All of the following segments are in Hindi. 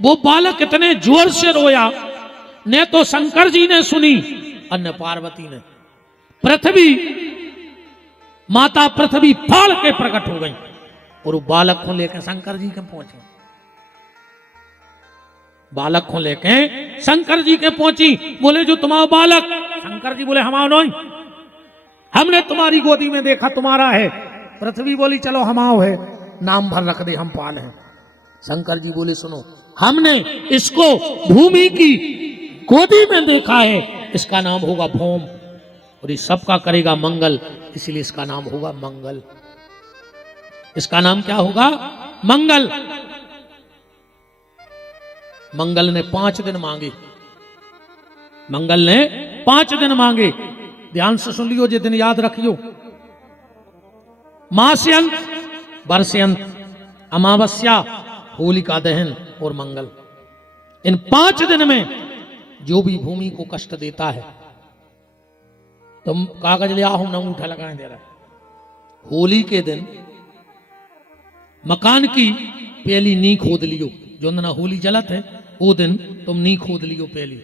वो बालक इतने जोर से रोया, न तो शंकर जी ने सुनी और न पार्वती ने। पृथ्वी, माता पृथ्वी फाड़ के प्रकट हो गई और वो बालक को लेकर शंकर जी के पहुंचे। बालक को लेके शंकर जी के पहुंची। बोले जो तुम्हारा बालक? शंकर जी बोले हमारा नहीं, हमने तुम्हारी गोदी में देखा तुम्हारा है। पृथ्वी बोली चलो हमाओ है, नाम भर रख दे, हम पाल हैं। शंकर जी बोले सुनो, हमने इसको भूमि की गोदी में देखा है, इसका नाम होगा भौम और ये सबका करेगा मंगल, इसलिए इसका नाम होगा मंगल। इसका नाम क्या होगा? मंगल। मंगल ने 5 दिन मांगे। मंगल ने 5 दिन मांगे। ध्यान से सुन लियो, ये दिन याद रखियो। मास्यंत, वर्षयंत, अमावस्या, होलिका दहन और मंगल। इन 5 दिन में जो भी भूमि को कष्ट देता है, तुम कागज ले आओ, हम अंगूठा लगाए दे रहा है। होली के दिन मकान की पहली नी खोद लियो। जो दिन होली जलत है वो दिन तुम नी खोद लियो पहली,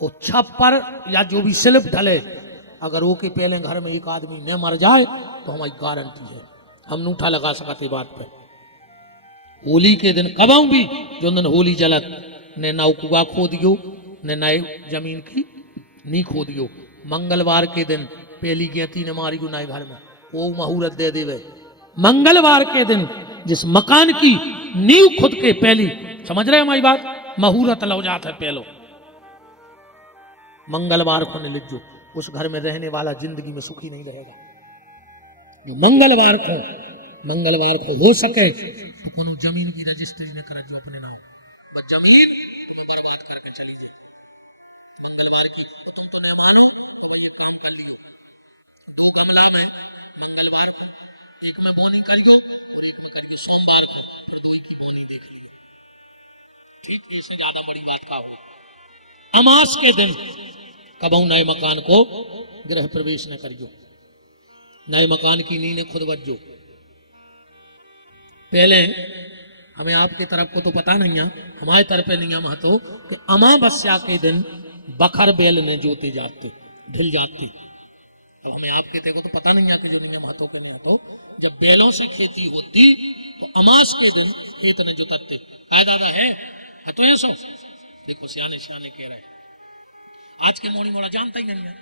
और छप्पर या जो भी स्लिप ढले, अगर वो के पहले घर में एक आदमी न मर जाए तो हमारी गारंटी है, हम अंगूठा लगा सकते बात पे। होली के दिन कबाऊ भी जो दिन होली जलत, ने नाव कुआ खोदियो, ने नए जमीन की नी खोदियो। मंगलवार के दिन पहली गेती ने मारी नए घर में, वो मुहूर्त दे देवे। मंगलवार के दिन जिस मकान की नींव खुद के पहली, समझ रहे हमारी बात, मुहूर्त लग जाता है पहलो। मंगलवार को नहीं लिखो, उस घर में रहने वाला जिंदगी में सुखी नहीं रहेगा। जो मंगलवार को हो सके तो कोनो जमीन की रजिस्ट्री में करा जो अपने नाम, और जमीन तुम्हें बर्बाद करके चली जाए। मंगलवार की तुम तो नहीं मानो तो ये काम कर लियो। 2 गमला में मंगलवार को एक में बोनी करियो और एक में करके सोमवार को फिर 2 की बोनी देख लियो। ठीक, इससे ज्यादा बड़ी बात का हो। अमास के दिन कबहू नए मकान को गृह प्रवेश न करियो, नए मकान की नींव खुद बज्जो। पहले हमें आपके तरफ को तो पता नहीं है, हमारे तरफ नियम है तो कि अमावस्या के दिन बखर बैल ने जोते जाते, ढिल जाती। अब हमें आपके देखो तो पता नहीं है कि जो नियम हाथों के नहीं हाथों, जब बैलों से खेती होती तो अमास के दिन खेत ने जोतते। दादा है तो ऐसो देखो, सियाने सियाने कह रहे हैं। आज के मोड़ी मोड़ा जानता ही नहीं है।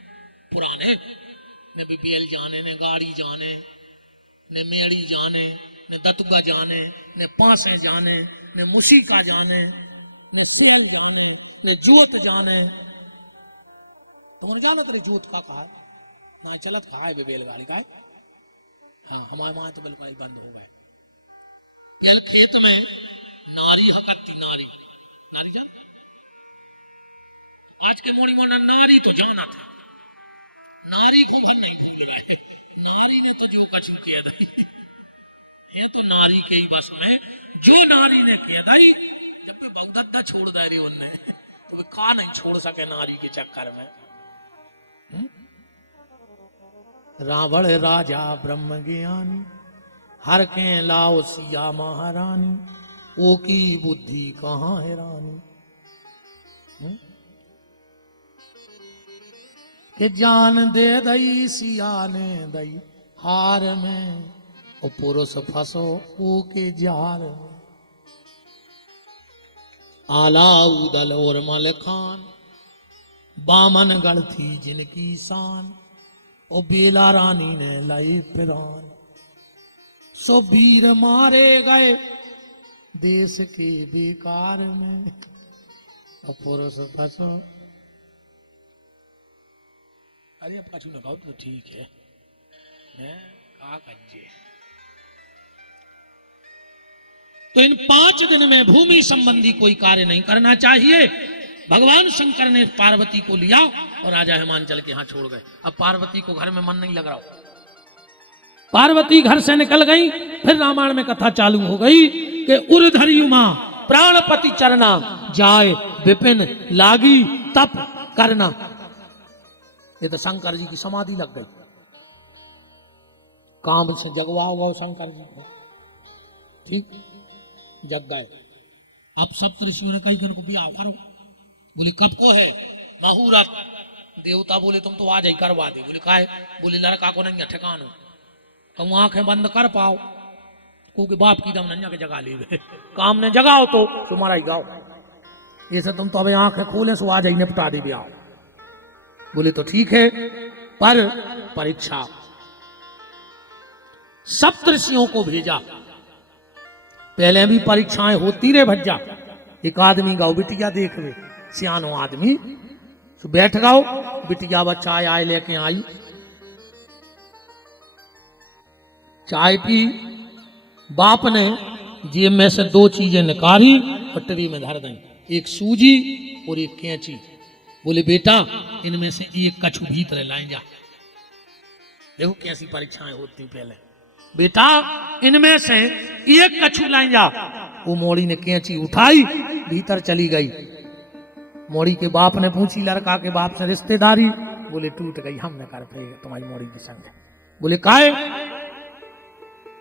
पुराने ने भी बैल जाने, ने गाड़ी जाने, ने मेड़ी जाने, ने दतुआ जाने, ने पासे जाने, ने मुसीका जाने, ने सेल जाने, ने जोत जाने। तुमने जाना तेरे जोत का कहा ना चलत कहा है बैलगाड़ी का। हाँ, हमारे वहां तो बिल्कुल ही बंद हो गए। बैल खेत में नारी हकती, नारी नारी जान, आज के मोड़ी मोना नारी तो जाना था, नारी को घर नहीं खोल रहा है। नारी ने तो जो कुछ किया था ये तो नारी के ही बस में, जो नारी ने किया था जब बगदत्ता छोड़ दे रही उनने तो वे खा नहीं छोड़ सके नारी के चक्कर में। रावण राजा ब्रह्म ज्ञानी, हर के लाओ सिया महारानी, वो की बुद्धि कहाँ है रानी। के जान दे दई सिया ने दई हार में, ओ पुरुष फसो ओ के जार में। आला उदल और मल खान, बामन गढ़ थी जिनकी शान, ओ बेला रानी ने लाई पिरान। सो वीर मारे गए देश के बेकार में, ओ पुरुष फसो। अरे अब पाछू लगाओ तो ठीक है, कहा कज्जे। तो इन 5 दिन में भूमि संबंधी कोई कार्य नहीं करना चाहिए। भगवान शंकर ने पार्वती को लिया और राजा हिमांचल के यहां छोड़ गए। अब पार्वती को घर में मन नहीं लग रहा। पार्वती घर से निकल गई। फिर रामायण में कथा चालू हो गई कि उर्धरी उमा प्राणपति चरना, जाए विपिन लागी तप करना। ये तो शंकर जी की समाधि लग गई। काम से जगवा हुआ शंकर जी को, ठीक जग गए। अब सप्तऋषियों ने कही कि इनको ब्याह करो। बोले कब को है? मुहूर्त। देवता बोले तुम तो आज ही करवा दे। बोले काहे? बोले लड़का को नहीं ठिकानो, तुम आंखें बंद कर पाओ क्योंकि बाप की दम नन्या के जगा ले काम ने जगाओ तो तुम्हारा ही गाओ, ऐसे तुम तो अभी आंखें खोले सो आज ही निपटा दे ब्याह। बोले तो ठीक है, पर परीक्षा। सप्तऋषियों को भेजा, पहले भी परीक्षाएं होती रहे भज्जा। एक आदमी गाओ बिटिया देख ले, सियानो आदमी तो बैठ गाओ, बिटिया व चाय आए लेके आई, चाय पी, बाप ने जेब में से 2 चीजें निकाली और ट्री में धर दी, एक सूजी और एक कैंची। बोले बेटा इनमें से एक कछु भीतर लाए जा। देखो कैसी परीक्षाएं होती पहले। बेटा इनमें से एक कछु लाए जा। वो मोड़ी ने कैंची उठाई, भीतर चली गई। मोड़ी के बाप ने पूछी लड़का के बाप से रिश्तेदारी। बोले टूट गई, हमने कर पाएगा तुम्हारी मोड़ी की संग। बोले काहे?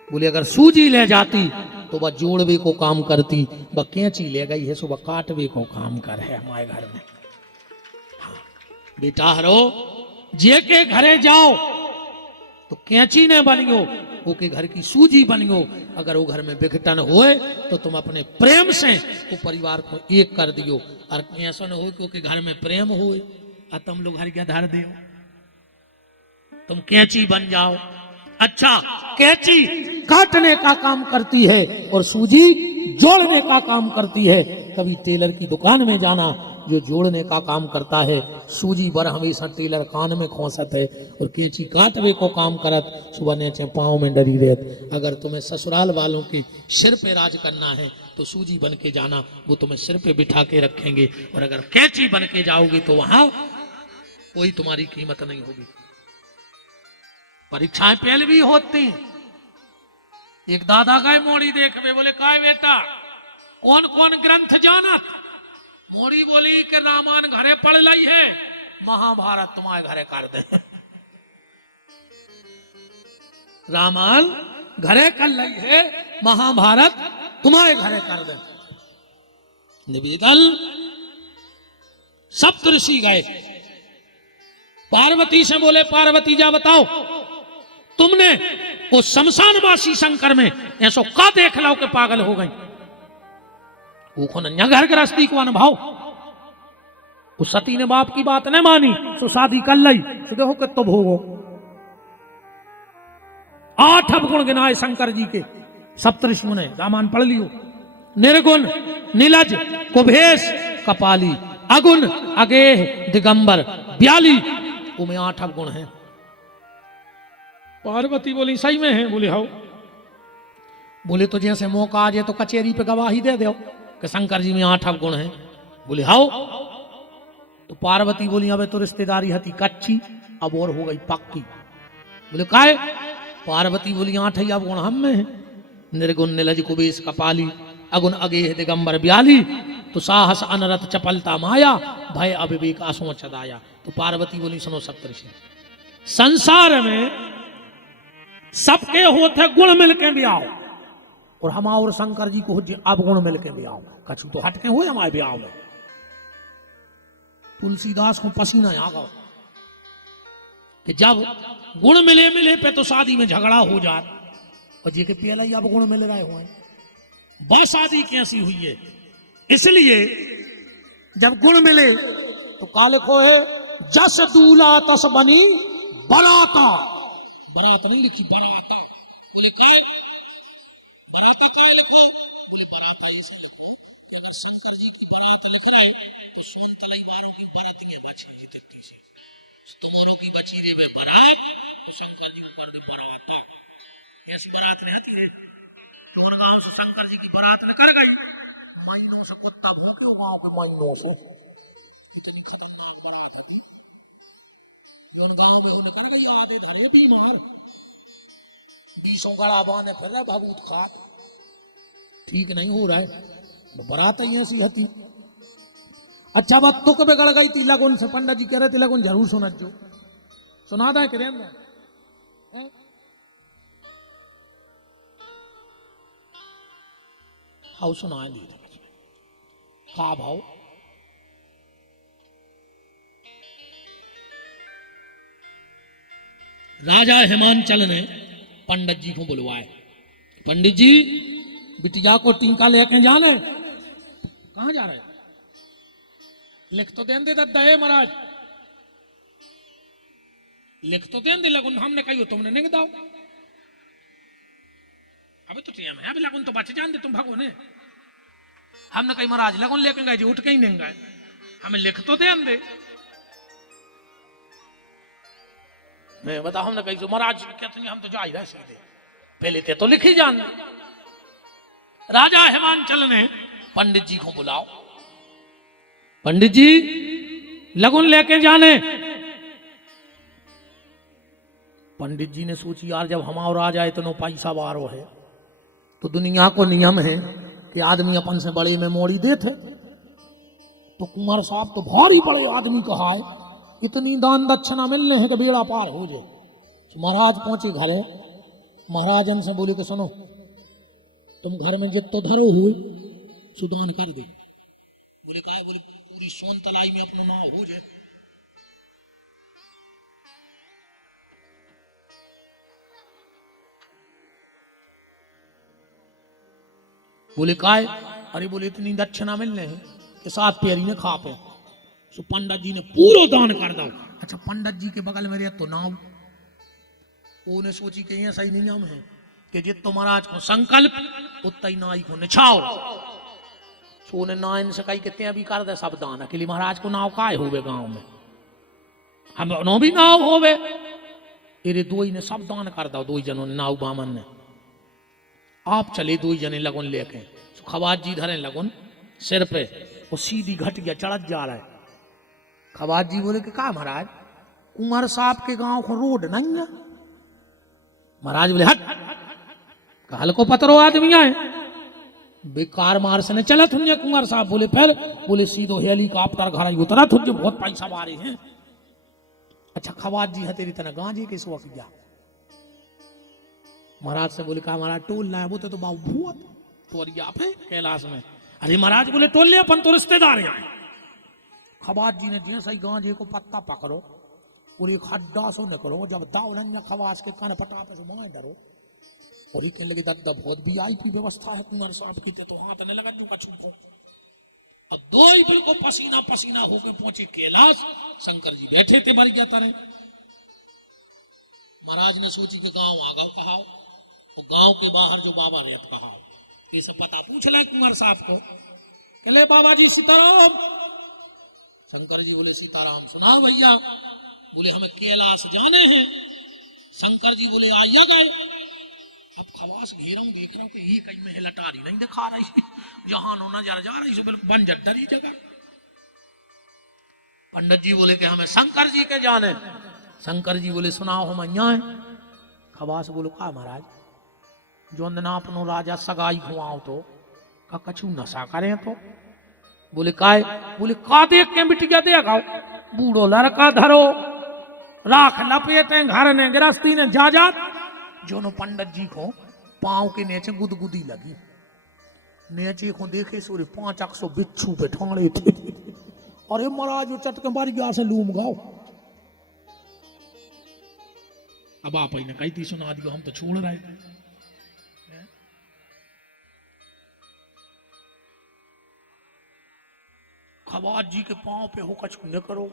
बोले अगर सूजी ले जाती तो वह जोड़वे को काम करती, वह कैंची ले गई है सो वह काटवे को काम कर है हमारे घर में। हाँ। बेटा हरो जे के घरे जाओ तो कैंची ने बनियो, वो के घर की सूजी बनियो। अगर वो घर में विघटन होए तो तुम अपने प्रेम से वो परिवार को एक कर दियो, और ऐसा न हो क्योंकि घर में प्रेम होए और तुम लोग घर के धर दियो, तुम कैंची बन जाओ। अच्छा, कैंची काटने का काम करती है और सूजी जोड़ने का काम करती है। कभी टेलर की दुकान में जाना, जो जोड़ने का काम करता है, सूजी बर हमेशा टेलर कान में खोसत है और कैंची काटवे को काम करत, सुबह नीचे पाँव में डरी रहत। अगर तुम्हें ससुराल वालों के सिर पे राज करना है तो सूजी बन के जाना, वो तुम्हें सिर पे बिठा के रखेंगे, और अगर कैंची बन के जाओगी तो वहां कोई तुम्हारी कीमत नहीं होगी। परीक्षाएं पहले भी होती। एक दादा गए मोड़ी देखवे, बोले काय बेटा कौन कौन ग्रंथ जानत? मोड़ी बोली कि रामायण घरे पढ़ ली है, महाभारत तुम्हारे घरे कर दे। रामायण घरे कर ली है, महाभारत तुम्हारे घरे कर दे। निवेदन सप्तऋषि गए, पार्वती से बोले पार्वती जा बताओ तुमने वो शमशानवासी शंकर में ऐसो का देख लो कि पागल हो गई? वो नन्या घर गृहस्थी को अनुभव। उस सती ने बाप की बात नहीं मानी, सो शादी कर ली, तो देखो कि तो भोगो। 8 अवगुण गिनाए शंकर जी के सप्तऋषियों ने, रामायण पढ़ लियो। निर्गुण, नीलज, कुभेश, कपाली, अगुण, अगेह, दिगंबर, ब्याली, उनमें 8 अवगुण हैं। पार्वती बोली सही में है? बोले हाउ। बोले तो जैसे मौका आ जाए तो कचहरी पे गवाही दे दो कि शंकर जी में 8 अवगुण हैं। बोले हाउ। तो पार्वती बोली अबे तो रिश्तेदारी हती कच्ची, अब और हो गई पक्की। बोले काहे? पार्वती बोली 8 ही अवगुण हम में है, निर्गुण, नीलज, कुबेश, कपाली, अगुण, अगेह, दिगंबर, ब्याली। तो साहस, अनरथ, चपलता, माया, भय, अविवेक, असोच, दाया। तो पार्वती बोली सुनो सप्तऋषि, संसार में सबके होते गुण मिलके भी आओ, और हम और शंकर जी को अब गुण मिलके भी आओ, कछु तो हटके हुए हमारे ब्याह में। तुलसीदास को पसीना आ गया कि जब गुण मिले मिले पे तो शादी में झगड़ा हो जाए, और जी के पहले ही अब गुण मिल रहे हुए, बस शादी कैसी हुई है। इसलिए जब गुण मिले तो काल को है जस दूला तस बनी बनाता। बरात नहीं लिखी, बनाता। शंकर जी की बारात निकल गई, गांव में निकल गई, आधे घरे बीमार, 20 गड़ा बांधे फिर रहे भभूत खा, ठीक नहीं हो रहा है, बारात ही ऐसी हती। अच्छा बात तुक बिगड़ गई थी लगन से, पंडित जी कह रहे थे लगन जरूर सुनत जो, सुना था करें हाउ सुना दी। खा भाव। राजा हिमांचल ने पंडित जी को बुलवाए, पंडित जी बिटिया को टीका लेके जाने। कहां जा रहे? लिख तो दें दे दद्दा है महाराज, लिख तो दें दे लगुन, हमने कही तुमने नहीं दाओ। अबे तो टिया में अभी लगुन तो बच जान दे, तुम भगो ने। हमने कही महाराज लगुन लेके गए जी, उठ के ही नहीं गए, हमें लिख तो दें दे। मैं बता, हमने कही महाराज कहते हैं हम तो जा ही रहे सीधे, पहले ते तो लिखी जान। राजा हिमांचल ने पंडित जी को बुलाओ, पंडित जी लगुन लेके जाने। पंडित जी ने सोची यार जब हमारा राजा इतना पैसा बारो है तो दुनिया को नियम है कि आदमी अपन से बड़े में मोड़ी देते, तो कुंवर साहब तो भारी बड़े आदमी कहा है, इतनी दान दक्षिणा मिलने हैं कि बेड़ा पार हो जाए। तो महाराज पहुंचे घरे, महाराजन से बोले कि सुनो तुम घर में जितो धरो हुए सुदान कर दे। बोले का? बोले पूरी सोन तलाई में अपना नाव हो जाए। बोले का? अरे बोले इतनी दक्षिणा मिलने हैं कि 7 पेरी ने खा पे। सो पंडित जी ने पूरा दान कर दो। अच्छा पंडित जी के बगल में रहे तो नाव, उन्हें सोची कि ये सही नियम है कि जितो महाराज को संकल्प उतना ही नाई को निछाओ। सो ने नाइन से कही कितने भी कर दे सब दान, अकेले महाराज को नाव काय होवे गांव में, हम नो भी नाव होवे। तेरे दो ही ने सब दान कर दो, 2 जनों ने नाव बामन ने। आप चले 2 जने लगन लेके, खवाज जी धरे लगन सिर पे, वो सीधी घटिया चढ़त जा रहा है। खवाज जी बोले कि का महाराज कुंवर साहब के गांव को रोड नहीं है। महाराज बोले हट, काल को पतरो आदमी आए बेकार मार से ने चला तुझे कुंवर साहब। बोले फिर? बोले सीधो हेलीकॉप्टर घर उतरा तुझे बहुत पैसा बारे हैं। अच्छा खवाज जी है तेरी तरह गांजे के सो गया। महाराज से बोले कहा महाराज टोल ना है, वो तो बाबू भूत तोरिया पे कैलाश में। अरे महाराज बोले टोल ले अपन तो रिश्तेदार हैं। खवाज जी ने जैसे ही गांजे को पत्ता पकड़ो और एक खड्डा सो न करो, जब दावलंजा खवास के कान पटा पे माए डरो और ये कहने लगे दादा बहुत वीआईपी व्यवस्था है कुंवर साहब की, तो हाथ ने लगा जो कछु को। अब 2 ही बिल्कुल पसीना पसीना होकर पहुंचे कैलाश। शंकर जी बैठे थे मर गया तरह। महाराज ने सोची कि गांव आ गओ कहा, और गांव के बाहर जो बाबा रहत कहा, ये सब पता पूछ ले कुंवर साहब को। कहले बाबा जी सीताराम। शंकर जी बोले सीताराम। सुनाओ भैया। बोले हमें कैलाश जाने हैं। शंकर जी बोले आइया गए। अब खवास घेरा हूं, देख रहा हूं कि ये कहीं में लटारी नहीं दिखा रही, जहां होना जा रही है बिल्कुल बंजर जगह। पंडित जी बोले कि हमें शंकर जी के जाने। शंकर जी बोले सुनाओ हम यहाँ हैं। खवास बोलो का महाराज जो ना अपनो राजा सगाई घुमाओ तो का कछु नशा करें तो। बोले काय? बोले का देख के बिटिया देखा बूढ़ो लड़का धरो राख लपेटे घर ने गृहस्थी ने जाजात। जो नो पंडित जी को पांव के नीचे गुदगुदी लगी, नीचे को देखे सूर्य 500 बिच्छू पे ठोंगड़े थे। अरे महाराज चटके मारी गया से लूम गाओ। अब आप ही ने कही थी सुना दियो, हम तो छोड़ रहे थे। खवाज जी के पांव पे हो कछु न करो।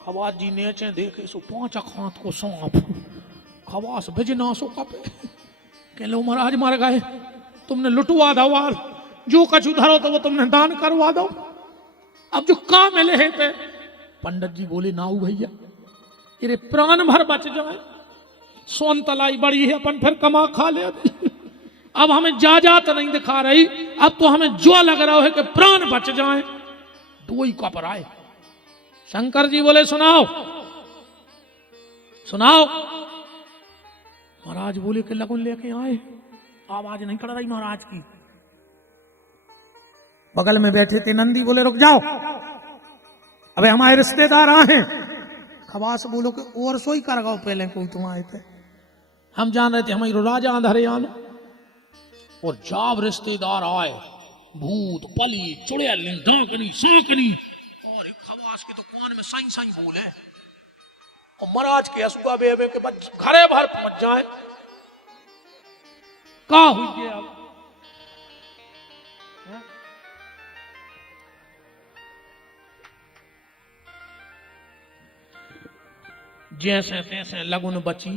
खवाज जी नीचे देखे सो 5 हाथ को सांप। खवास बिजना सो कपे कह लो महाराज मर गए, तुमने लुटवा दो वार, जो कछु धरो तो वो तुमने दान करवा दो। अब जो काम मिले है थे। पंडित जी बोले नाऊ भैया तेरे प्राण भर बच जाए, सोन तलाई बड़ी है अपन फिर कमा खा ले। अब हमें जाजात नहीं दिखा रही, अब तो हमें जो लग रहा है कि प्राण बच जाए। 2 ही कपर आए। शंकर जी बोले सुनाओ सुनाओ। महाराज बोले कि लगन लेके आए, आवाज नहीं कर रही महाराज की। बगल में बैठे थे नंदी बोले रुक जाओ, अबे हमारे रिश्तेदार आए। खवास बोलो कि और सोई कर गो पहले कोई तुम आए थे, हम जान रहे थे हमारी राजा अंधरे आने। और जब रिश्तेदार आए भूत पली चुड़ैल डाकनी सांकनी और खवास के तो कान में साई साई बोल है और महाराज के असुआ बेबे के बाद घरे भर पहुंच जाए का हुई अब जैसे तैसे लगुन बची।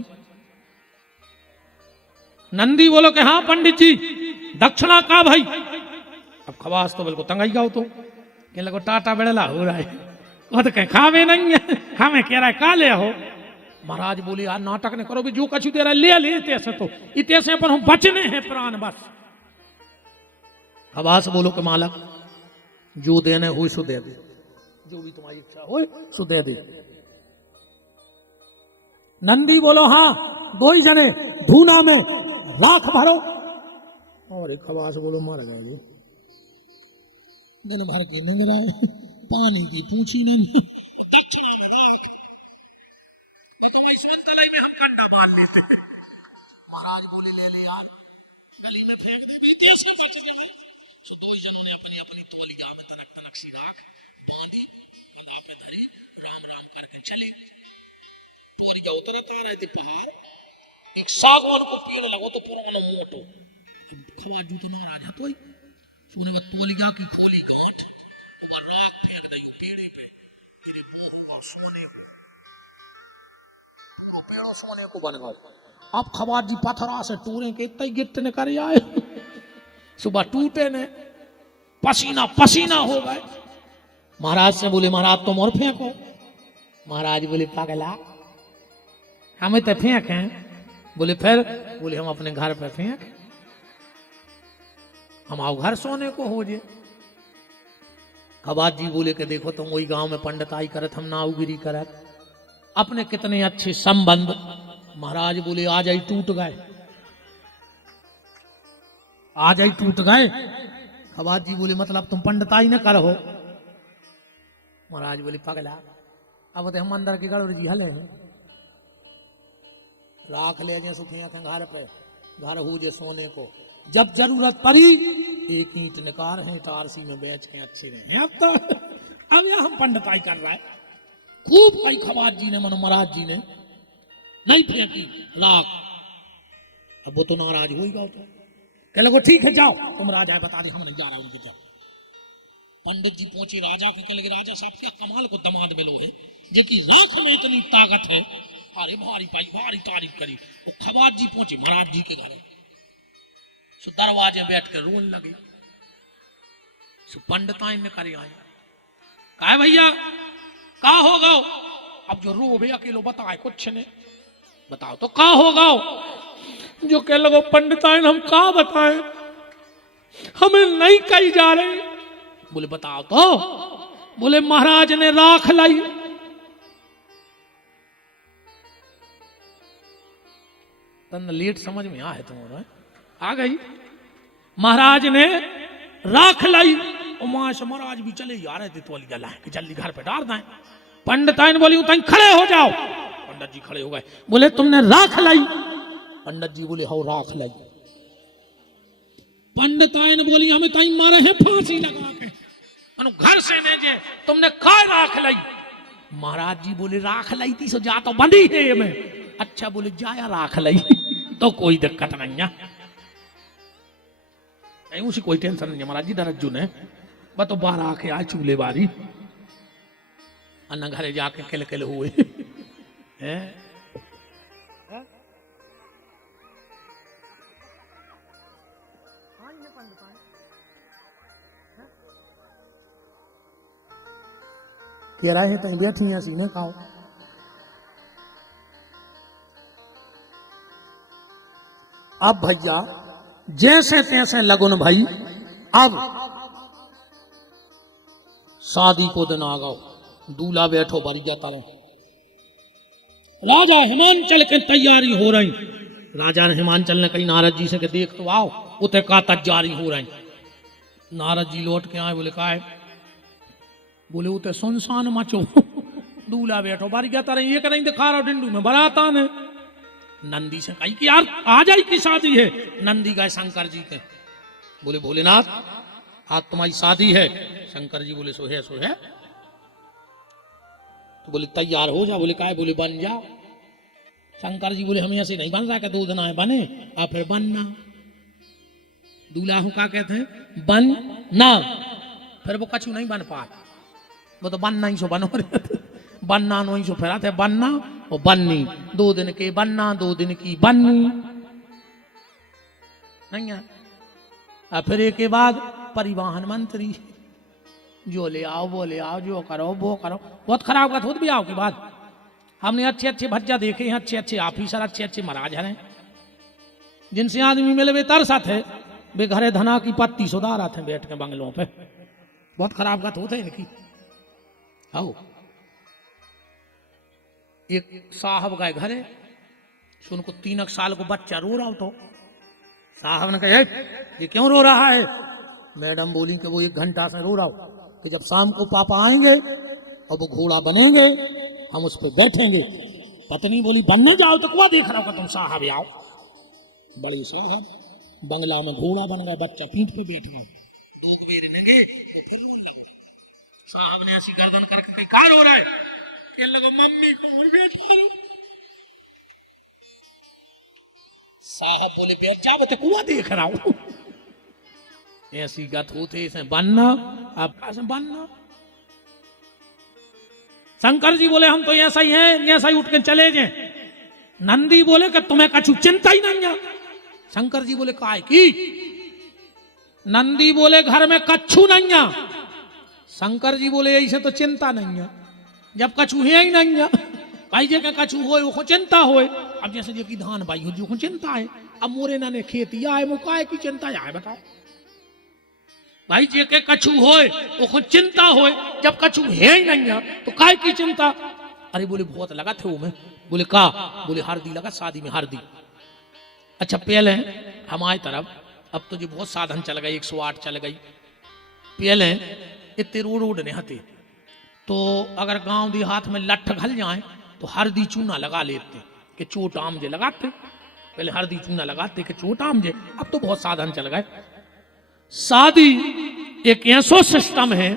नंदी बोलो कि हाँ पंडित जी दक्षिणा का भाई। अब खवास तो बिल्कुल तंगाई गाओ तो कह लगो टाटा बेड़ला हो रहा है वो तो कहीं खावे नहीं है हमें कह रहा है का ले हो। महाराज बोले यार नाटक ने करो भी जो कछु दे रहा ले ले इतने तो इतने पर हम बचने हैं प्राण बस। खवास बोलो कि मालक जो देने हो सो दे दे जो भी तुम्हारी इच्छा हो सो दे दे। नंदी बोलो हाँ दो ही जने धूना में लाख भरो और एक खवास बोलो मार जाओ दिन भर के निंगरा पानी की पूछी नहीं इसमें तलाई में हम कंडा बांध लेते हैं। महाराज बोले ले ले यार गली में फेंक दे जैसे बचने में दो ही जन ने अपनी अपनी तौलिया में तनक तनक सी नाक बांधी गला पे धरे राम राम करके चले। तौलिया उतरे तो रहे थे पहाड़ एक सागवान को पेड़ लगो तो पुराना मोटो खवा जूता महाराज तो सुने वो तौलिया की खोली गांठ और राख फेंक दे पेड़े पे मेरे मुंह सोने को पेड़ों सोने को बन गए। अब खवार जी पत्थरा से टूरे के इतना गिट्ट ने कर आए सुबह टूटे ने पसीना पसीना हो गए। महाराज से बोले महाराज तुम और फेंको। महाराज बोले पागला हमें तो फेंक हैं। बोले फिर बोले हम अपने घर पे फेंक हम आओ घर सोने को हो जे। खवाज जी बोले कि देखो तुम वही गांव में पंडिताई करत हम नाउगिरी करत अपने कितने अच्छे संबंध। महाराज बोले आज ही टूट गए आज ही टूट गए। खवाज जी बोले मतलब तुम पंडिताई न करो। महाराज बोले पगला अब तो हम अंदर के गड़बड़ जी हले हैं राख ले जे सुफिया के घर पे घर हो जे सोने को जब जरूरत पड़ी एक ईंट निकाल है टारसी में बेच के अच्छे रहे। अब तो अब यह हम पंडिताई कर रहा है खूब कई खवाज जी ने मनो महाराज जी ने नहीं फेंकी राख। अब वो तो नाराज हो ही गया तो कह लगो ठीक है जाओ तुम राजा है बता दी हम नहीं जा रहा उनके जाओ। पंडित जी पहुंचे राजा के कह लगे राजा साहब क्या कमाल को दमाद मिलो है जेकी राख में इतनी ताकत है। अरे भारी पाई भारी तारीफ करी। वो खवाज जी पहुंचे महाराज जी के घर सो दरवाजे बैठ कर रोन लगे। सो पंडिताइन ने करे आए कहा भैया का होगा अब जो रो भैया अकेलो बताए कुछ ने बताओ तो का होगा जो कह लगो पंडिताइन हम का बताएं हमें नहीं कही जा रहे। बोले बताओ तो। बोले महाराज ने राख लाई। तन लेट समझ में आए तुम्हारा आ गई। महाराज ने राख लाई और मां से महाराज भी चले जा रहे थे तो जला कि जल्दी घर पे डाल दें। पंडिताइन बोली तुम खड़े हो जाओ। पंडित जी खड़े हो गए। बोले तुमने राख लाई। पंडित जी बोले हो राख लाई। पंडिताइन बोली हमें ताई मारे हैं फांसी लगा के घर से ने जे तुमने काय राख लाई। महाराज जी बोले राख लाई थी सो जा तो बंदी है मैं। अच्छा बोले जाया राख लाई तो कोई दिक्कत नहीं है उसी कोई टेंशन नहीं है। महाराज जी दरज्जू ने बस तो बाहर आके आए चूल्हे बारी अन्ना घरे जाके किल किल हुए हैं। कह रहे हैं कहीं बैठी हैं सीने खाओ। अब भैया जैसे तैसे लगुन भाई अब शादी को दिन आ गओ दूल्हा बैठो बरी जाता रहे। राजा हिमांचल के तैयारी हो रही। राजा ने हिमांचल ने कही नारद जी से कि देख तो आओ उते का तैयारी हो रही। नारद जी लौट के आए बोले का है। बोले उते सुनसान मचो दूल्हा बैठो बारी जाता रहे ये नहीं दिखा रहा डिंडू में बराता ने। नंदी से कही कि यार आ जाए की शादी है। नंदी गए शंकर जी के। बोले भोलेनाथ आज तुम्हारी शादी है। शंकर जी बोले सो है सो है। तो बोले तैयार हो जा। बोले काय? बोले बन जा। शंकर जी बोले हम ऐसे नहीं बन रहा कि 2 दिन आए बने आप फिर बनना। दूल्हा हो क्या कहते हैं? बन ना। फिर वो कछु नहीं बन पाए, वो तो बनना ही सो बनो बनना नहीं सो फिर आते बनना और बननी। 2 दिन के बनना, 2 दिन की बननी नहीं है। और फिर एक के बाद परिवहन मंत्री, जो ले आओ वो ले आओ, जो करो वो करो। बहुत खराब बात होती भी आओ के बाद। हमने अच्छे अच्छे भज्जा देखे हैं, अच्छे अच्छे ऑफिसर, अच्छे अच्छे महाराज हैं, जिनसे आदमी मिले वे तरसत है, वे घरे धना की पत्ती सुधार आते बैठ के बंगलों पे। बहुत खराब बात होते है इनकी। आओ एक साहब गए घरे, उनको 3 साल को बच्चा रो रहा हो, तो साहब ने कहा ये क्यों रो रहा है? मैडम बोली कि वो 1 घंटा से रो रहा हो कि जब शाम को पापा आएंगे और वो घोड़ा बनेंगे हम उस पर बैठेंगे। पत्नी बोली बनने जाओ तो क्या देख रहा हो तुम साहब? आओ। बड़े साहब बंगला में घोड़ा बन गए, बच्चा पीठ पे बैठ गए, 2 बेर नेंगे तो फिर रोने लगे। साहब ने ऐसी गर्दन करके कही कहाँ रो रहा है? कहने लगा मम्मी को बैठा रो। साहब बोले बैठ जाओ तो कुआ देख रहा हूं। ऐसी गत होते इसे बनना, आप ऐसे बनना। शंकर जी बोले हम तो ऐसा ही हैं, ऐसा ही उठ के चले जाए। नंदी बोले कि तुम्हें कछु चिंता ही नहीं है। शंकर जी बोले काय की? नंदी बोले घर में कछु नहीं है। शंकर जी बोले ऐसे तो चिंता नहीं है, जब कछु है ही नहीं है। भाई जे कछु होए वो चिंता होए। अब जैसे जो की धान भाई हो जो चिंता है, अब मोरे ना ने खेती आए वो काय की चिंता है बताओ? भाई जे के कछु होए वो चिंता होए, जब कछु है ही नहीं है तो काय की चिंता? अरे बोले बहुत लगा थे वो में। बोले का? बोले हल्दी लगा, शादी में हल्दी। अच्छा पहले हमारी तरफ अब तो जो बहुत साधन चल गए, 108 चल गई। पहले इतने रोड नहीं हते, तो अगर गांव देहात में लठ घल जाए तो हल्दी चूना लगा लेते कि चोट आम जे लगाते। पहले हल्दी चूना लगाते कि चोट आम जे। अब तो बहुत साधन चल गए। शादी एक ऐसा सिस्टम है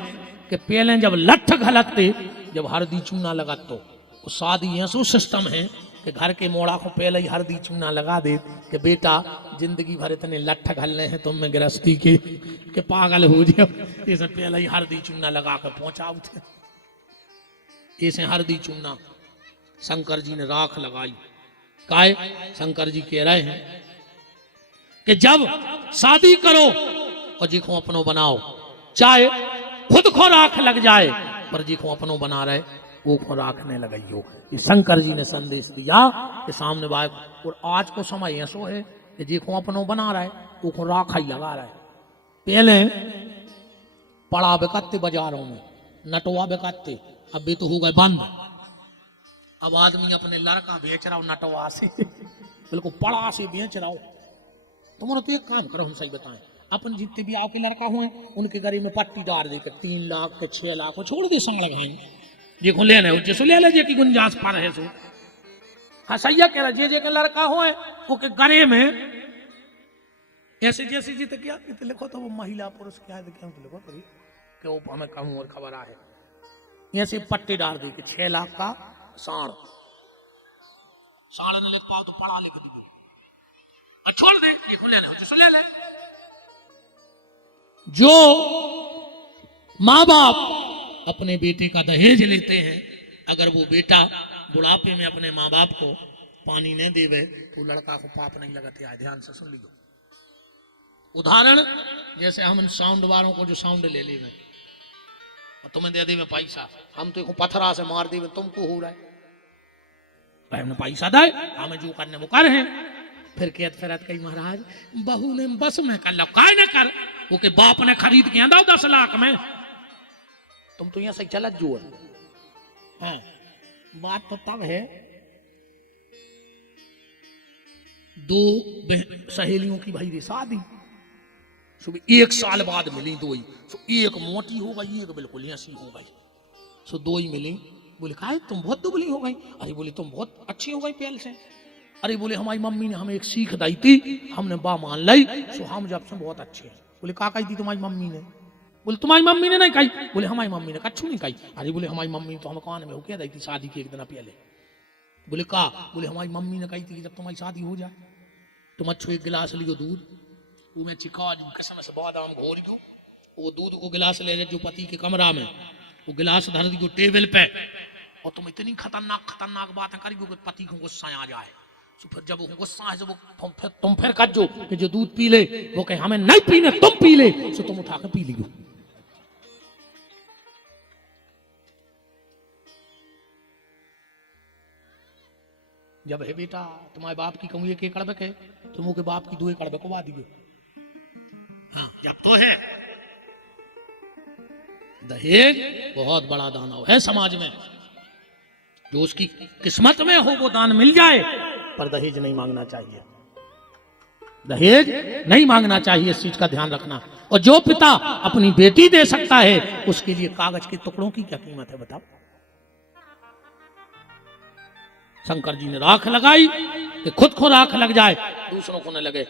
कि पहले जब लठ घलकते, जब हल्दी चूना लगाते, तो शादी ऐसा सिस्टम है कि घर के मोड़ा को पहले ही हल्दी चूना लगा दे कि बेटा जिंदगी भर इतने लठ घलने हैं तुम में गृहस्थी के पागल हो जाओ। इसे पहले ही हल्दी चूना लगा कर पहुंचाओ थे। इसे हल्दी चूना शंकर जी ने राख लगाई। काय? शंकर जी कह रहे हैं कि जब शादी करो और जिको अपनों बनाओ, चाहे खुद को राख लग जाए पर जिको अपनों बना रहे वो को राखने लगाई हो। ये शंकर जी ने संदेश दिया कि सामने बात। और आज को समय ऐसो है कि जिको अपनों बना रहा है वो को राख ही लगा रहा है। पहले पड़ा बेकते बाजारों में, नटवा बेकते, अब भी तो हो गए बंद। अब आदमी अपने लड़का बेच रहा हो नटवा से, बिल्कुल पड़ा से बेच रहा हो। तुम्हारा तो एक काम करो, हम सही बताएं, अपन जितने भी आपके लड़का हुए उनके गरीब में पट्टी डाल दे के 3 लाख के 6 लाख को छोड़ दे संग लगाएं। देखो लेने हो जैसो ले ले, जे की गुंजाइश पर है सो। हाँ सही कह रहा, जे के लड़का हुए वो के गरे में ऐसे जैसे जीते क्या लिखो तो वो महिला पुरुष क्या है क्या लिखो करी कि वो हमें कम और खबर है। ऐसे पट्टे डाल दे कि 6 लाख का साढ़ न लिख पाओ तो पढ़ा लिख दीजिए, छोड़ दे देखो लेने हो जैसो ले ले। जो माँ बाप अपने बेटे का दहेज लेते हैं, अगर वो बेटा बुढ़ापे में अपने माँ बाप को पानी नहीं देवे तो लड़का को पाप नहीं लगते। आए ध्यान से सुन लीजिए। उदाहरण जैसे हम साउंड वालों को जो साउंड ले ली में और तुम्हें दे दी में पैसा, हम तो पत्थरा से मार दी में तुमको हो रहा है भाई हमने पैसा दे, हमें जो करने वो कर हैं। फिर कहत फिरत कही महाराज बहू ने बस में कर लो, काय न कर वो के बाप ने खरीद के दो 10 लाख में, तुम तो यहाँ से चलत जो है। बात तो तब है 2 सहेलियों की भाई रे शादी, सुबह 1 साल बाद मिली 2 ही, सो एक मोटी हो गई एक बिल्कुल ऐसी हो गई, सो 2 ही मिली। बोले कहा तुम बहुत दुबली हो गई? अरे बोले तुम बहुत अच्छी हो गई पहले से। अरे बोले हमारी मम्मी ने हमें एक सीख दी थी, हमने बा मान ली, सो हम जब से बहुत अच्छे हैं। बोले का कही थी तुम्हारी मम्मी ने? बोले तुम्हारी मम्मी ने नहीं कही? बोले हमारी मम्मी ने कच्छू नहीं कही। अरे बोले हमारी मम्मी तो हम कान में होके रही थी शादी के एक दिन पहले। बोले का? बोले हमारी मम्मी ने कही थी कि जब तुम्हारी शादी हो जाए तुम अच्छो एक गिलास लियो दूध, वो में चिका कसम से बादाम घोर दो, वो दूध को गिलास ले जो पति के कमरा में, वो गिलास धर दियो टेबल पे, और तुम इतनी खतरनाक बातें करियो कि पति को गुस्सा आ जाए। तो फिर जब वो गुस्सा है जब तुम फिर कर जो दूध पी ले, वो कहे हमें नहीं पीने तुम पी ले, तो तुम उठा के पी लियो। जब है बेटा तुम्हारे बाप की कहूँ एक एकड़ है, तुम के बाप की 2 एकड़ बकवा दियो। हाँ जब तो है दहेज बहुत बड़ा दानव है समाज में, जो उसकी किस्मत में हो वो दान मिल जाए, पर दहेज नहीं मांगना चाहिए, दहेज नहीं मांगना चाहिए, इस चीज का ध्यान रखना। और जो पिता अपनी बेटी दे सकता है उसके लिए कागज के टुकड़ों की क्या कीमत है बताओ। शंकर जी ने राख लगाई कि खुद को राख लग जाए दूसरों को न लगे।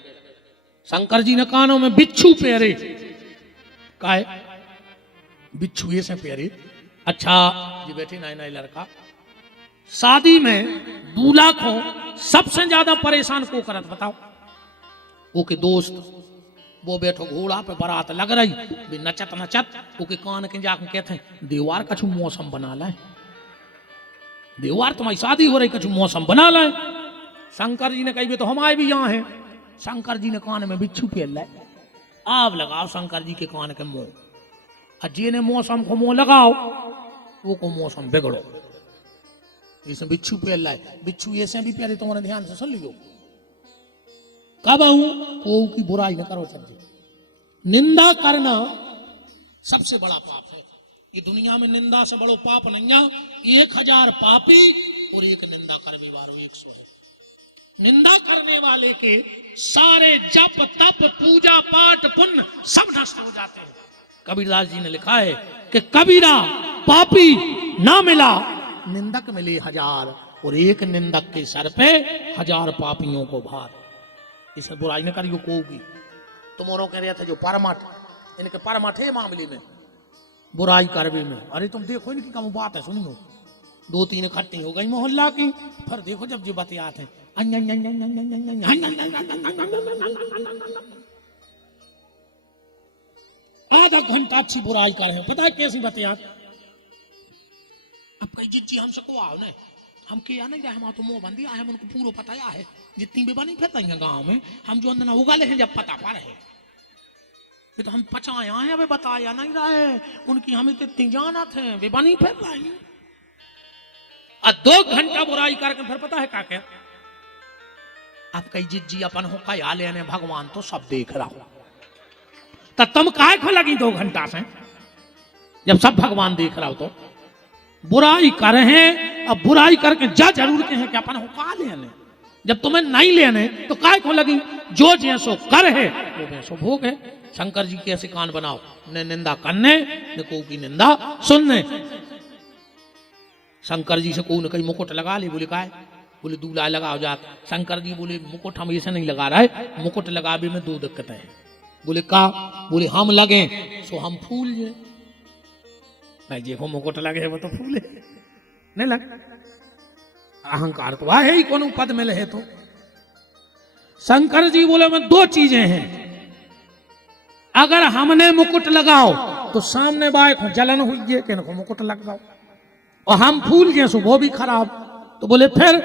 शंकर जी ने कानों में बिच्छू पेरे, काहे बिच्छू ऐसे पेरे। अच्छा जी बैठे नए लड़का शादी में दूल्हा को सबसे ज्यादा परेशान को करत बताओ? वो के दोस्त, वो बैठो घोड़ा पे बारात लग रही, भी नचत वो के कान के जाकर कहते हैं दीवार कछु मौसम बना लाए, दीवार तुम्हारी शादी हो रही कछु मौसम बना लाए। शंकर जी ने कही तो हमारे भी यहाँ है। शंकर जी ने कान में बिच्छू पेल लाए, आप लगाओ शंकर जी के कान के मुंह, और जी ने मौसम को मुंह लगाओ वो को मौसम बिगड़ो। इसमें बिच्छू पेल लाए, बिच्छू ऐसे भी प्यारे, तुम्हारे ध्यान से सुन लियो। कब आऊं को की बुराई न करो सब्जी, निंदा करना सबसे बड़ा पाप है। ये दुनिया में निंदा से बड़ो पाप नहीं है। 1000 पापी और एक निंदा करने वालों 100। निंदा करने वाले के सारे जप तप पूजा पाठ पुण्य सब नष्ट हो जाते हैं। कबीरदास जी ने लिखा है कि कबीरा पापी ना मिला, निंदक मिले 1000, और एक निंदक के सर पे 1000 पापियों को भार। इसे बुराई न करियो कोगी। तुम कह रहे थे जो परमठ, इनके परमठ है मामले में बुराई करवे में। अरे तुम देखो इनकी कम बात है, सुनियो 2-3 इकट्ठी हो गई मोहल्ला की, फिर देखो जब जी बतियात है आधा घंटा अच्छी बुराई कर है, पता है कैसी बतियात। अब कई जिज्जी हमसे को आओ ने, हम किया नहीं रहे, हम तो मुंह बंदी आए, उनको पूरा पता है जितनी भी बनी फिरता है गाँव में, हम जो अंदर उगाले हैं जब पता पा रहे तो हम पचाया है, वे बताया नहीं रहे उनकी, हमें तो इतनी जानत है, वे बनी फिर रही। और 2 घंटा बुराई करके फिर पता है क्या क्या, अब कई जिज्जी अपन हो क्या लेने, भगवान तो सब देख रहा हो, तब तुम काहे को लगी 2 घंटा से, जब सब भगवान देख रहा हो। तो बुराई कर हैं, अब बुराई करके जा जरूर के हैं कि अपन हो का लेने, जब तुम्हें नहीं लेने तो काहे को लगी। जो जैसो कर है वो वैसो भोग है। शंकर जी कैसे कान बनाओ, न निंदा करने न को की निंदा सुनने। शंकर जी से को न कहीं मुकुट लगा ले, बोले काहे, बोले दूल्हा लगाओ जात। शंकर जी बोले मुकुट हम ऐसे नहीं लगा रहे, मुकुट लगावे में 2 दिक्कतें हैं। बोले का, बोले हम लगे सो हम फूल जाए, भाई देखो मुकुट लगे वो तो फूल है, नहीं लग अहंकार तो है ही, कौन पद मिले है तो। शंकर जी बोले में 2 चीजें हैं, अगर हमने मुकुट लगाओ तो सामने बाएं को जलन हुई है कि इनको मुकुट लगाओ, और हम फूल गए सो वो भी खराब। तो बोले फिर,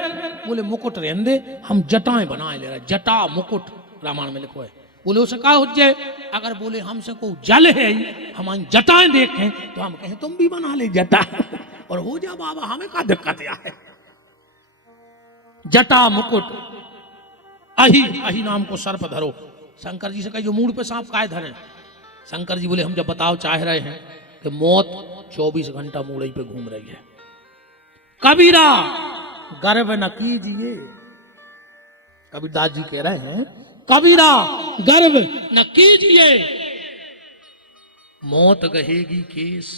बोले मुकुट रहने दे, हम जटाएं बनाए ले रहे, जटा मुकुट रामायण में लिखो है। बोले उसे कहा हो जाए, अगर बोले हमसे को जल है हमारी जटाएं देखें तो हम कहें तुम भी बना ले जटा, और हो जा बाबा हमें क्या दिक्कत है। जटा मुकुट अही नाम को सर्प धरो। शंकर जी से कही जो मूड पे सांप काय धरे। शंकर जी बोले हम जब बताओ चाह रहे हैं कि मौत 24 घंटा मूड़ई पे घूम रही है, कबीरा गर्व न कीजिए। कबीरदास जी कह रहे हैं कबीरा गर्व न कीजिए, मौत गहेगी केस,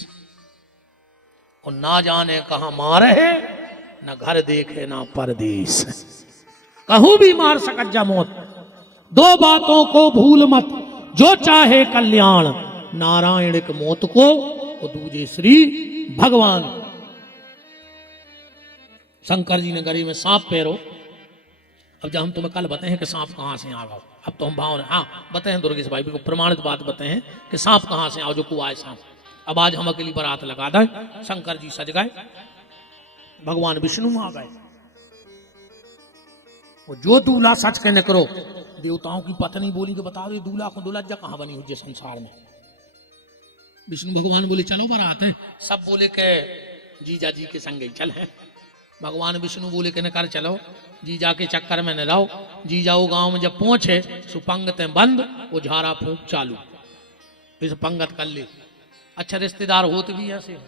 और ना जाने कहां मारे है, न घर देखे ना परदेश, कहूं भी मार सकत जा मौत। 2 बातों को भूल मत, जो चाहे कल्याण, नारायण के मौत को और दूजे श्री भगवान। शंकर जी ने गले में सांप पैरो। अब जब हम तुम्हें कल बताए हैं कि सांप कहां से आ गया, अब तो हम भाव हाँ बताए हैं दुर्गेश भाई को प्रमाणित बात बताए हैं कि सांप कहां से आओ जो कुआ है सांप। अब आज हम अकेली बारात लगा दे, शंकर जी सज गए, भगवान विष्णु आ गए। वो जो दूल्हा सच के निकरो, देवताओं की पत्नी बोली कि बता रही दूल्हा को दुल्हज्जा कहां बनी हुई संसार में। विष्णु भगवान बोले चलो बारात है, सब बोले के जीजा जी के संग ही चल है। भगवान विष्णु बोले के न कर चलो, जीजा के चक्कर में न रहो। जीजा वो गांव में जब पहुंचे सुपंगतें बंद, वो झाड़ा फूंक चालू, इस पंगत कर ले। अच्छा रिश्तेदार होते भी ऐसे हो,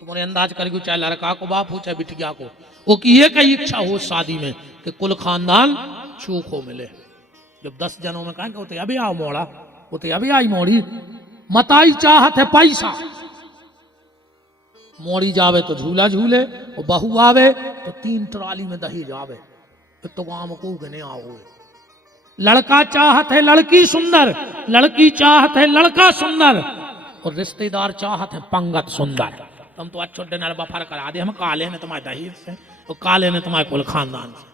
तुम्हारे अंदाज करके चाहे लड़का को बाप हो चाहे बिटिया को, वो की एक ही इच्छा हो शादी में कि कुल खानदान चूक हो मिले। जब 10 जनों में कहेंगे वो अभी आओ मोड़ा, वो अभी आई मोड़ी, मताई चाहत है पैसा। मोड़ी जावे तो झूला झूले, और बहू आवे तो 3 ट्राली में दहेज आवे, फिर तो गांव को गने आओ। लड़का चाहत है लड़की सुंदर, लड़की चाहत है लड़का सुंदर, और रिश्तेदार चाहत है पंगत सुंदर। तुम तो अच्छो डिनर बफर करा दे, हम काले ने तुम्हारे दहेज से और काले ने तुम्हारे कुल खानदान से।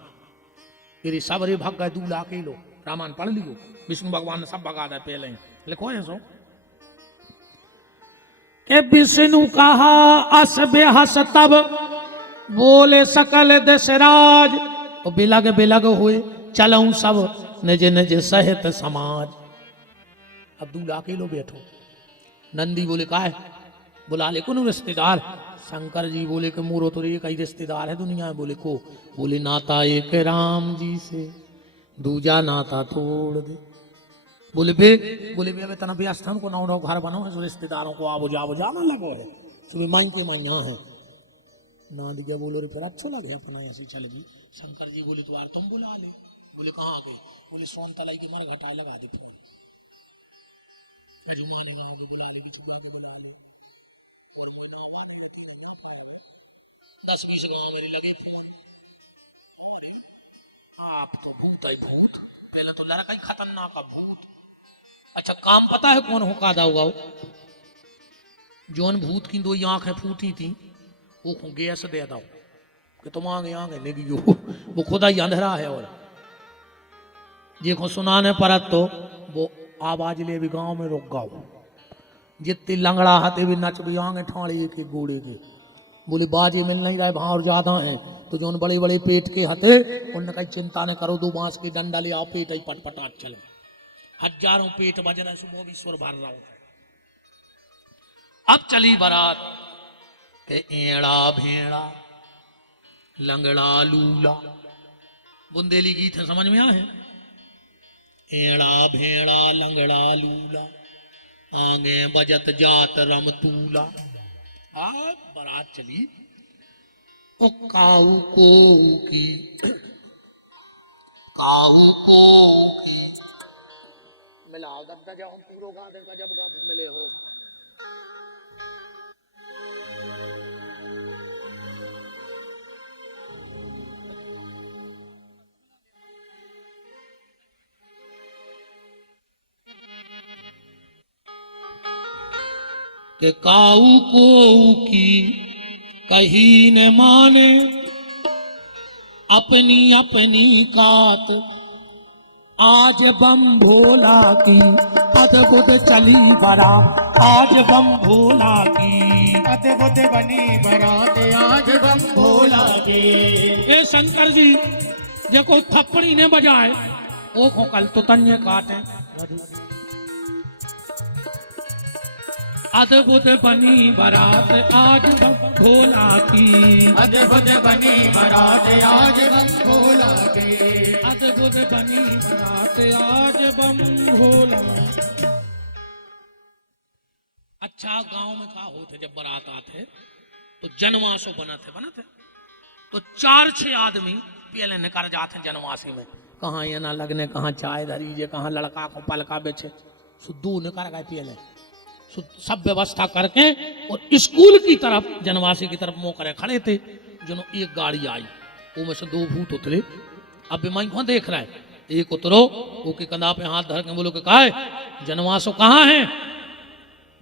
फिर सब रे भग गए दूल्हा के लो। रामायण पढ़ लियो, विष्णु भगवान ने सब भगा दे पहले लिखो है सो के विष्णु कहा अस बेहस तब बोले सकल दशराज, और बिलग बिलग हुए चलऊं सब निज निज सहित समाज। अब दूल्हा के लो बैठो। नंदी बोले का है, बुला ले कौन रिश्तेदार। शंकर जी बोले कि मोरो तो एक ही रिश्तेदार है दुनिया में। बोले को, बोले नाता एक राम जी से दूजा नाता तोड़ दे। बोले बे अबे तना व्यस्त हमको नौ घर बनो है, रिश्तेदारों को आबो जाबो जाना लगो है, सुबह माई के माई यहाँ है ना दिया। बोलो रे फिर अच्छो लगे अपना ऐसे चल गई। शंकर जी बोले तो यार तुम बुला ले। बोले कहाँ गए, बोले सोन तलाई की मर घटाए लगा दे। 10-20 गांव मेरे लगे फोन। आप तो भूत है भूत, पहले तो लड़का ही खतरनाक भूत। अच्छा काम पता है कौन हुका दाऊगा? जोन भूत की 2 आंखें फूटी थी वो गैस दे दो कि तुम आगे आगे लेगी जो वो खुदा ही अंधेरा है। और देखो सुनाने पर तो वो आवाज ले भी गांव में रुक गाओ, जितनी लंगड़ा हाथे भी नच भी आगे ठाड़ी के गोड़े के। बोले बाजे मिल नहीं रहा है भाव ज्यादा है, तो जो बड़े बड़े पेट के हथे उनने कहीं चिंता न करो, 2 बांस के डंडा ले आओ, पेट ही पटपटा चले। हजारों पेट बज रहे, सुबह भी सुर भर रहा होता है। अब चली बारात के एड़ा भेड़ा लंगड़ा लूला, बुंदेली गीत है समझ में आए? एड़ा भेड़ा लंगड़ा लूला आगे बजत जात रमतूला। अब बारात चली ओ काऊ को की मिलाओ दत्ता जब हम पूरो गा देगा जब गा मिले हो। के काऊ को की कही न माने अपनी अपनी कात, आज बम भोला की अद्भुत चली बारात, आज बम भोला की अद्भुत बनी बारात, आज बम भोला की। ए शंकर जी देखो थप्पड़ी ने बजाए ओ को कल तो तन्य काटे। अद्भुत बनी बारात आज बम भोला की, अद्भुत बनी बारात, आज बम भोला की। अद्भुत बनी बारात आज बम भोला। अच्छा गांव में क्या होते जब बारात आते तो जनवासो बनाते तो 4-6 आदमी पहले निकल जाते जनवासी में। कहाँ ये ना लगने, कहाँ चाय धरीजे, कहाँ लड़का को पलका बेचे, सुद्धू निकल गए पहले सब व्यवस्था करके। और स्कूल की तरफ जनवासी की तरफ मुंह करे खड़े थे। जो एक गाड़ी आई वो में से 2 भूत उतरे। अब माई को देख रहा है एक उतरो, ओके कंधा पे हाथ धर के बोलो के कहा है जनवासो कहाँ है?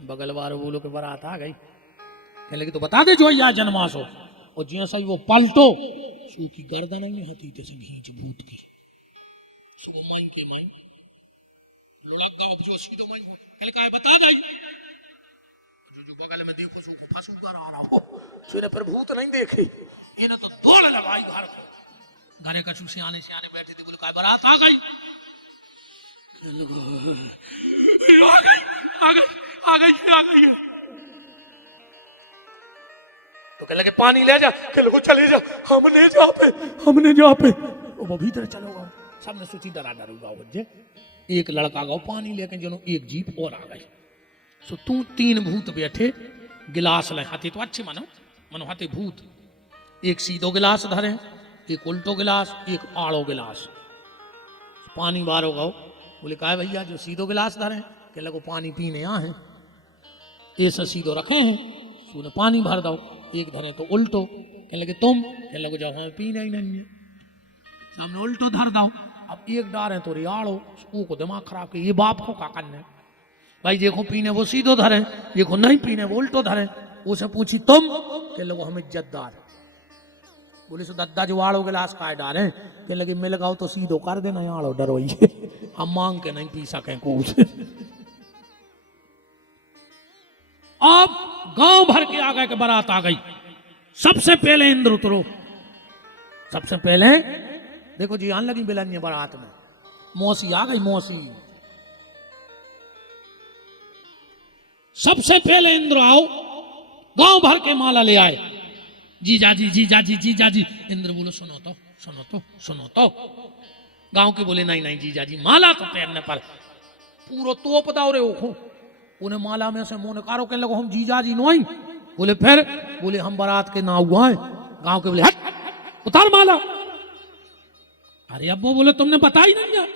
बगल वाले बोलो के बारात आ गई। कहने लगे तो बता दे जो या जनवासो। और जैसा ही वो पलटो सू की गर्दन नहीं होती जैसे घींच भूत की सुबह माइन के माइन लड़क गाँव जो सीधो माइन हो कहले कहा है बता जाइए। जो बगल में देखो सू को फंसू कर आ रहा हो सुने पर भूत नहीं देखे इन्हें तो दौड़ लगाई घर को। घरे का सियाने सियाने बैठे थे बोले का बारात आ गई आ गई आ गई आ गई आ गई है। तो कहने लगे पानी ले जा, कहने लगे चले जा हमने जा पे वो भीतर चलो गो सबने सोची डरा डरू गाओ बजे। एक लड़का गाओ पानी लेके जो एक जीप और आ गई। सो तू तीन भूत बैठे गिलास ले हाथे तो अच्छे मनो हाथे भूत एक सीधो गिलास धरे एक उल्टो गिलास एक आड़ो गिलास पानी बारो गाओ। बोले कहा भैया जो सीधो गिलास धरे कहने लगे पानी पीने आ है ऐसा सीधो रखे हैं तूने पानी भर दो। एक धरे तो उल्टो कहने लगे तुम कहने लगे जो हमें पीना ही नहीं है सामने उल्टो धर दो। अब एक डारे तो रियाड़ो को दिमाग खराब के ये बाप को का करने भाई देखो पीने वो सीधो धरे देखो नहीं पीने वो उल्टो धरे। उसे पूछी तुम कहने लगे हम इज्जतदार। बोले सो दद्दा जो आड़ो गिलास का डारे कहने लगे मिल गाओ तो सीधो कर देना आड़ो डरो हम मांग के नहीं पी सके कुछ। अब गांव भर के आ गए के बारात आ गई। सबसे पहले इंद्र उतरो। सबसे पहले देखो जी आन लगी बिलनिया बारात में मौसी आ गई मौसी। सबसे पहले इंद्र आओ गांव भर के माला ले आए जीजा जी जीजा जी जीजा जी। इंद्र बोलो सुनो तो सुनो तो सुनो तो। गांव के बोले नहीं नहीं जीजा जी माला तो पहनने पर पूरा तोप दाओ रे ओखो उन्हें माला में से मुंह निकारो कहने लगो हम जीजा जी नो। बोले फिर बोले हम बारात के ना हुआ है। गांव के बोले हट उतार माला। अरे अब वो बोले तुमने बताई नहीं है।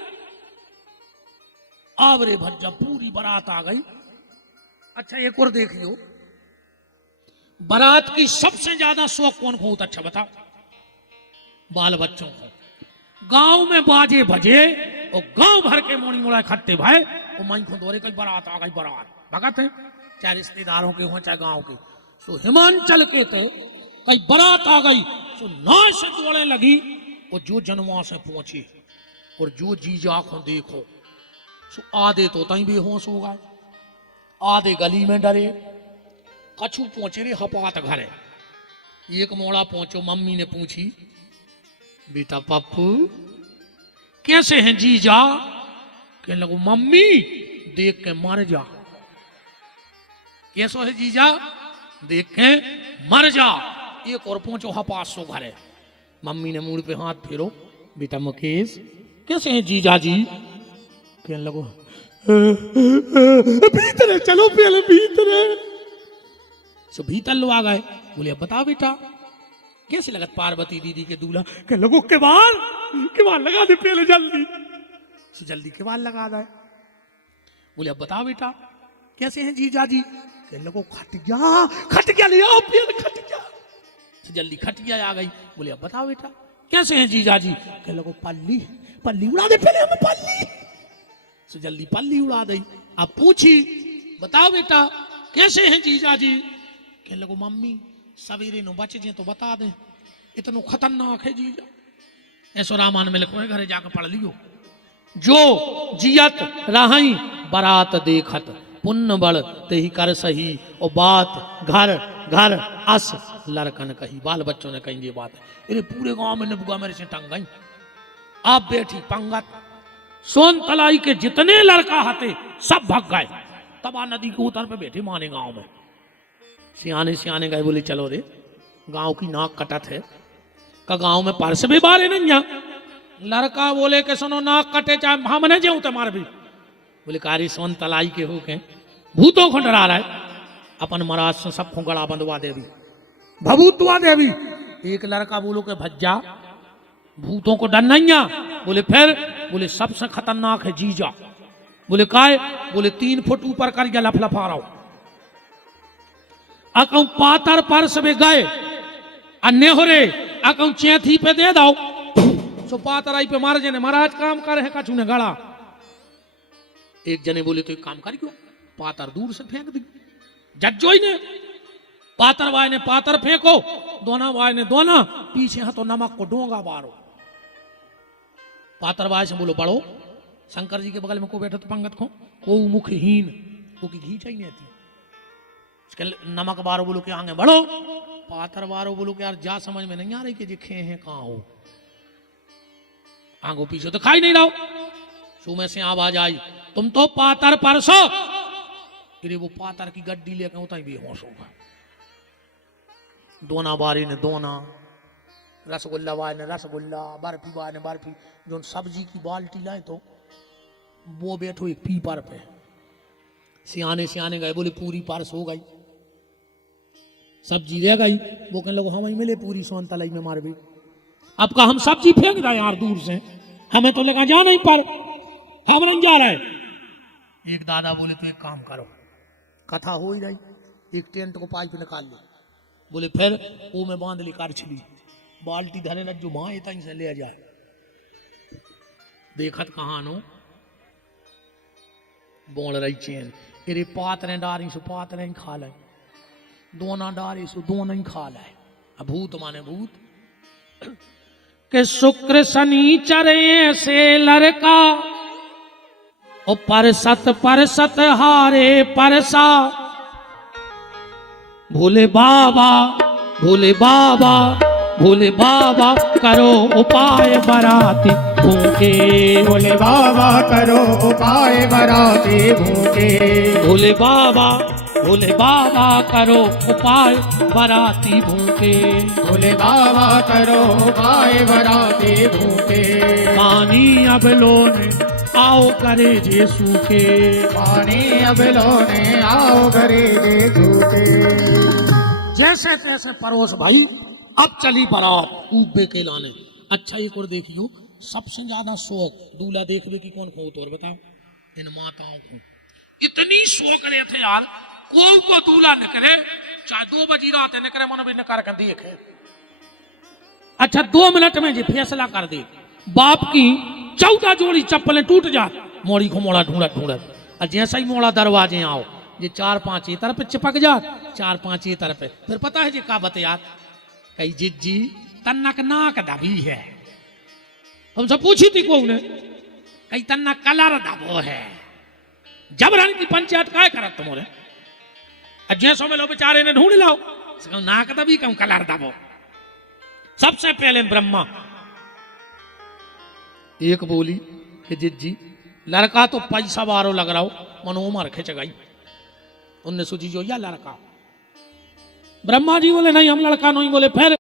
अब रे भज्जा पूरी बारात आ गई। अच्छा एक और देख लो बारात की सबसे ज्यादा शौक कौन को होता अच्छा बताओ? बाल बच्चों को। गांव में बाजे बजे और गांव भर के मोनी मोड़ा इकट्ठे भाई और मन को दौरे कई बारात आ गई बारात भगत है चाहे रिश्तेदारों के हो चाहे गांव के। सो हिमांचल के थे कई बारात आ गई सो नाच से दौड़े लगी और जो जनवा से पहुंची और जो जीजा को देखो सो आधे तो तई बेहोश हो गए आधे गली में डरे कछु पहुंचे रे हपात घरे। एक मोड़ा पहुंचो मम्मी ने पूछी बेटा पप्पू कैसे हैं जीजा? कहने लगो मम्मी देख के मर जा। कैसो है जीजा? देख के मर जा। एक और पहुंचो हपास सो घरे। मम्मी ने मुंह पे हाथ फेरो बेटा मुकेश कैसे हैं जीजा जी? कहने लगो भीतर चलो पहले भीतर। सो भीतर लो आ गए। बोले अब बताओ बेटा कैसे लगत पार्वती दीदी के दूल्हा? कहने लगो किवाड़ लगा दे पहले जल्दी। सो जल्दी किवाड़ लगा दे। बोले अब बताओ बेटा कैसे हैं जीजा जी? कहने लगो खटिया ले आओ पहले खटिया। सो जल्दी खटिया आ गई। बोले अब बताओ बेटा कैसे हैं जीजा जी? कहने लगो पल्ली उड़ा दे पहले हमें पल्ली। सो जल्दी पल्ली उड़ा दी। अब पूछी बताओ बेटा कैसे हैं जीजा जी? कहने लगो मम्मी सवेरे नो बच जे तो बता दे इतनो खतरनाक है जीजा। ऐसो रामायण में लिखो है घरे जाकर पढ़ लियो। जो जियत रही बारात देखत पुण्य बड़ तेही कर सही और बात घर घर अस लड़कन कही। बाल बच्चों ने कही ये बात है। अरे पूरे गांव में नबुआ मेरे से टंग गई। आप बैठी पंगत सोन तलाई के जितने लड़का हते सब भग गए। तबा नदी के उतर पे बैठे माने गांव में सियाने गए। बोले चलो रे गांव की नाक कटत है का गांव में पर्स भी बारे नहीं है। लड़का बोले के सुनो नाक कटे चाहे हमने जो तुम्हारे भी। बोले कारी सोन तलाई के हो के भूतों को डरा रहा है अपन महाराज से सबको गड़ा बंधवा देवी भभूतवा देवी। एक लड़का बोलो के भज्जा भूतों को डर नहीं है। बोले फिर बोले सबसे खतरनाक है जीजा। बोले काय? बोले 3 फुट ऊपर कर गया लफलफा रहा हूं अकौ पातर पर्स में गए अन्य हो रे अकौ चैथी पे दे दो सो पातराई पे मार जने महाराज काम कर है कछु ने गड़ा। एक जने बोले तो एक काम कर क्यों पातर दूर से फेंक दी। जज्जो ही ने पातर वाय ने पातर फेंको, दोना वाय ने दोना, पीछे हाथों नमक को डोंगा बारो। पातर वाय से बोलो बढ़ो, शंकर जी के बगल में को बैठो तो पंगत को मुखहीन को की घी चाहिए थी। उसके नमक बारो बोलो कि आगे बढ़ो, पातर बारो बोलो कि यार जा समझ में नहीं आ रही कि जे खे हैं कहाँ हो, आगो पीछे तो खाई नहीं रहो। सो में से आवाज आई तुम तो पातर परसो। फिर वो पातर की गड्डी लेकर उतना ही बेहोश होगा। दोना बारी ने दोना, रसगुल्ला वाले ने रसगुल्ला, बर्फी वाले ने बर्फी, जो सब्जी की बाल्टी लाए तो वो बैठो एक पीपर पे। सियाने सियाने गए बोले पूरी पारस हो गई, सब्जी रह गई। वो कहने लगे हम मिले पूरी सोन तलाई में मार भी। अब का हम सब्जी फेंक रहे यार दूर से, हमें तो लगा जा नहीं पर हम नहीं जा रहे। एक दादा बोले तो एक काम करो, कथा हो ही रही, एक टेंट को पाइप निकाल लो। बोले फिर वो में बांध ली कारछली, बाल्टी धरे न जो माँ इतना से ले जाए। देखत कहाँ नो बोल रही चैन, अरे पातरे डारी सो पातरे ही खा ले, दोना डारी सो दोना ही खा ले। भूत माने भूत के शुक्र शनिचर से लड़का ओ परसत हारे परसा। भोले बाबा भोले बाबा भोले बाबा करो उपाय बराती भूखे। भोले बाबा करो उपाय बराती भूखे। भोले बाबा करो उपाय बराती भूखे। भोले बाबा करो उपाय बराती भूखे। पानी अब लोने आओ करे जे सूखे। पानी अब लोने आओ करे जे सूखे। जैसे तैसे परोस भाई, अब चली बारात ऊबे के लाने। अच्छा एक और देखियो, सबसे ज्यादा शौक दूल्हा देखने की कौन को, तो और बताओ इन माताओं को इतनी शौक रहे थे यार, को दूल्हा निकले चाहे 2 बजी रात निकले मन भी निकाल कर देखे। अच्छा 2 मिनट में जी फैसला कर दे, बाप की 14 जोड़ी चप्पलें टूट जा, मोड़ी को मोड़ा ढूंढत और जैसा ही मोड़ा दरवाजे आओ ये 4-5 ये तरफ चिपक जा, 4-5 ये तरफ। फिर पता है जी का बतियात कई जिज्जी तन्नक नाक दबी है, हमसे पूछी थी को ने कई तन्ना कलर दबो है। जबरन की पंचायत काय करत तुम्हारे, जैसो में लो बेचारे ने ढूंढ लो, नाक दबी कम कलर दबो। सबसे पहले ब्रह्मा एक बोली कि जिज्जी लड़का तो पैसा बारो लग रहा हो, मनोमर खिंच गई। उनने सोची जो या लड़का, ब्रह्मा जी बोले नहीं हम लड़का नहीं। बोले फिर